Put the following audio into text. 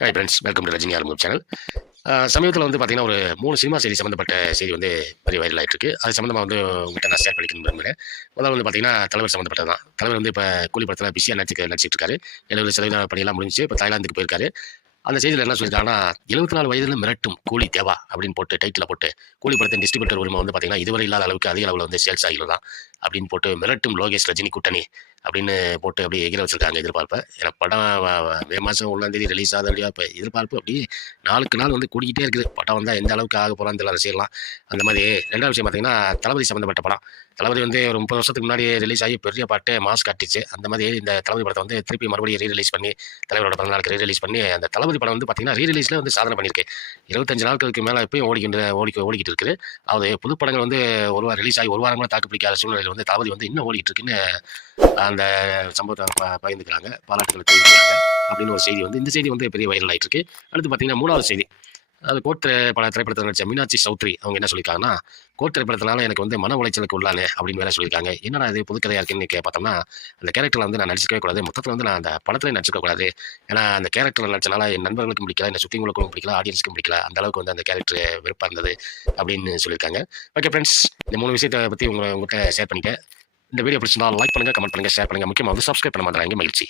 Hi friends welcome to Rajini ஆல்மூப் channel சமீபத்தில் வந்து பார்த்தீங்கன்னா ஒரு மூணு சினிமா செய்தி சம்மந்தப்பட்ட செய்தி வந்து பெரிய வைரல் ஆகிட்டு இருக்கு அது சம்மந்தமாக வந்து உங்கள்கிட்ட நான் ஷேர் பண்ணிக்கணும் விரும்புகிறேன் முதல்ல வந்து பார்த்தீங்கன்னா தலைவர் சம்மந்தப்பட்டது தான் தலைவர் வந்து இப்போ கூலி படத்தில் பிஸியாக நடிச்சு நடிச்சிட்டு இருக்காரு எழுபது சதவீத பணியெல்லாம் முடிஞ்சு இப்போ தாய்லாந்துக்கு போயிருக்காரு. அந்த செய்தியில் என்ன சொல்லியிருக்காங்கன்னா எழுபத்தி நாலு வயதில் மிரட்டும் கூலி தேவா அப்படின்னு போட்டு டைட்டில் போட்டு கூலி படத்தின் டிஸ்ட்ரிபியூட்டர் உரிமை வந்து பார்த்தீங்கன்னா இதுவரை இல்லாத அளவுக்கு அதிக அளவில் வந்து சேல்ஸ் ஆகிடலாம் அப்படின்னு போட்டு மிரட்டும் லோகேஷ் ரஜினி கூட்டணி அப்படின்னு போட்டு அப்படியே எகிர வச்சுருக்காங்க எதிர்பார்ப்பை. ஏன்னா படம் மே மாதம் ஒன்றாந்தேதி ரிலீஸ் ஆகுது அப்படியா இப்போ எதிர்பார்ப்பு அப்படியே நாளுக்கு நாள் வந்து கூடிக்கிட்டே இருக்குது. படம் வந்தால் எந்த அளவுக்கு ஆக போகிறான்னு தெரியல ரசிகலாம் அந்த மாதிரி ரெண்டாவது விஷயம் பார்த்திங்கன்னா தளபதி சம்மந்தப்பட்ட படம். தளபதி வந்து ஒரு முப்பது வருஷத்துக்கு முன்னாடி ரிலீஸ் ஆகி பெரிய பாட்டு மாஸ் காட்டிச்சு. அந்த மாதிரி இந்த தளபதி படத்தை வந்து திருப்பி மறுபடியும் ரீ ரிலீஸ் பண்ணி தலைவரோட பிறந்த நாளுக்கு ரீ ரிலீஸ் பண்ணி அந்த தளபதி படம் வந்து பார்த்தீங்கன்னா ரீ ரிலீஸில் வந்து சாதனை பண்ணியிருக்கு. இருபத்தஞ்சு நாட்களுக்கு மேலே இப்பயும் ஓடிக்கிட்டு ஓடி ஓடிக்கிட்டு இருக்குது. அது புது படங்கள் வந்து ஒரு வாரம் ரிலீஸ் ஆகி ஒரு வாரம் கூட தாக்கு பிடிக்காத சூழ்நிலையில் வந்து தளபதி வந்து இன்னும் ஓடிக்கிட்டு இருக்குன்னு அந்த சம்பவத்தை ப- பகிர்ந்துக்கிறாங்க. பாராட்டுகளை தெரிவிக்கிறாங்க. அப்படின்னு ஒரு செய்தி வந்து இந்த செய்தி வந்து பெரிய வைரல் ஆகிட்டு இருக்கு. அடுத்து பார்த்தீங்கன்னா மூணாவது செய்தி. அது கோட் பல திரைப்படத்தில் நடிச்ச மீனாட்சி சௌத்ரி அவங்க என்ன சொல்லியிருக்காங்கன்னா கோட் திரைப்படத்தினால எனக்கு வந்து மன உளைச்சலுக்கு உள்ளானே அப்படின்னு வேற சொல்லியிருக்காங்க. என்னடா இது புதுக்கதையாக இருக்குன்னு கே- பார்த்தோம்னா அந்த கேரக்டரில் வந்து நான் நடிச்சிக்கவே கூடாது. மொத்தத்தில் வந்து நான் அந்த படத்திலே நடிச்சிக்க கூடாது. ஏன்னா அந்த கேரக்டர் நடிச்சனால என் நண்பர்களுக்கும் பிடிக்கல என்னை சுற்றிங்களுக்கும் பிடிக்கல ஆடியன்ஸ்க்கும் பிடிக்கல. அந்த அளவுக்கு வந்து அந்த கேரக்டர் வெறுப்பாக இருந்தது அப்படின்னு சொல்லியிருக்காங்க. ஓகே ஃப்ரெண்ட்ஸ் இந்த மூணு விஷயத்தை பற்றி உங்களை உங்கள்கிட்ட ஷேர் பண்ணிட்டேன். இந்த வீடியோ பிடிச்சிருந்தா லைக் பண்ணுங்க கமெண்ட் பண்ணுங்க ஷேர் பண்ணுங்க. முக்கியமாக வந்து சப்ஸ்கிரைப் பண்ண மாட்டாங்க மகிழ்ச்சி.